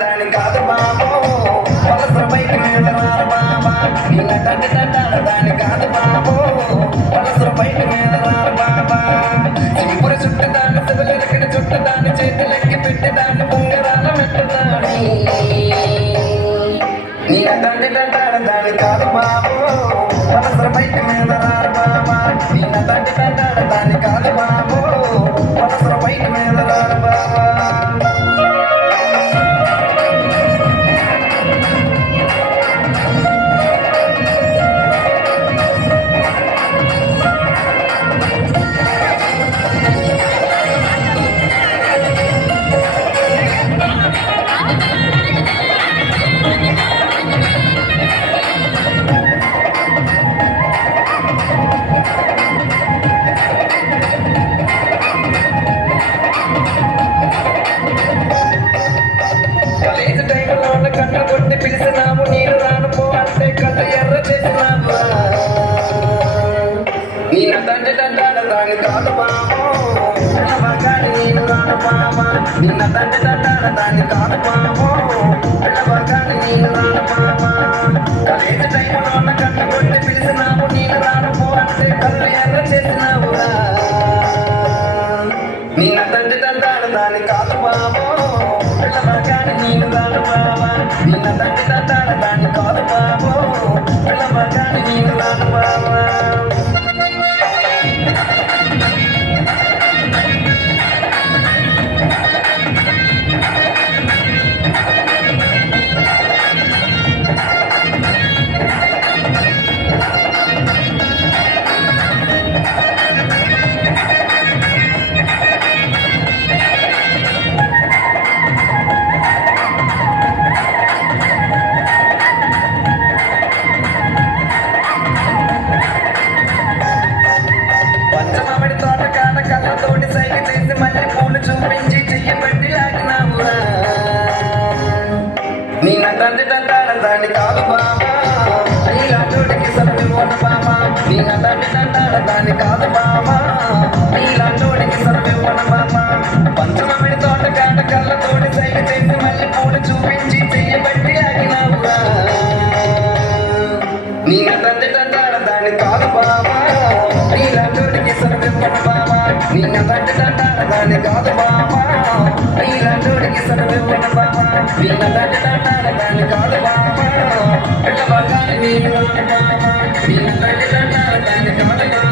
దాని కాదు బాబో పలస బైక్ మీద రారు బాబా దాని కాదు బాబో పలస బైక్ మీద రారు బాబా సింపుర చుట్టు దాన్ని శివలెరకడ చుట్టు దాన్ని చేతులెక్కి పెట్టి దాన్ని ఉంగరాల మెట్టదాని నీ తండ్రి తంటాడు దాని కాదు బాబో పలస బైక్ మీద రారు బాబా నీ తండ్రి తంటాడు దాని కాదు బాబో పలస బైక్ మీద రారు బాబా కన్న కొట్టి పిలిచినాము నీరు రాను పో అంటే కళ్ళ ఎర్ర చేసినాము నీ తండ్రి తంటాడు దాని కాదు బాబో పిల్లవగాని నీరు రాను బాబా నిన్న తండ్రి తంటాడు దాని కాదు బాబో పిల్లవగాని నీరు రాను బాబా కాలేజీ టైంలో ఉన్న కన్న కొట్టి పిలిచినాము నీరు రాను పో అంటే కళ్ళ ఎర్ర చేసినావు నిన్న తండ్రి తంటాడు దాని కాదు బాబో పిల్లవగాని నీరు రాను బాబా నిన్న తండ్రి తంటాడు దాన్ని కాదు బాబో పిల్లవగాని నీరు రాను బాబా పంచమామిడి తోట కాడ కళ్ళతోటి సైకి చేసి మళ్ళీ పూలు చూపించి చెయ్యబట్టి లాగినావురా నిన్న తండ్రి తంటాడు దాన్ని కాదు బాబా నీలాంటోడికి సర్వివ్వను బాబా నిన్న తండ్రి తంటాడు దాన్ని కాదు బాబా నీలాంటోడికి సర్వివ్వను బాబా పంచమామిడి తోట కాడ కళ్ళతోటి సైకి చేసి మళ్ళీ పూలు చూపించి చెయ్యబట్టి లాగినావురా నిన్న తండ్రి తంటాడు దాన్ని కాదు బాబా నీలాంటోడికి సర్వివ్వను బాబా నిన్న తండ్రి తంటాడు దాన్ని కాదు బాబా నీలాంటోడికి సర్వివ్వను బాబా నిన్న తండ్రి తంటాడు దాన్ని కాదు బాబా పిల్లవగాని నీరు రాను బాబా నిన్న తండ్రి తంటాడు దాన్ని కాదు బాబా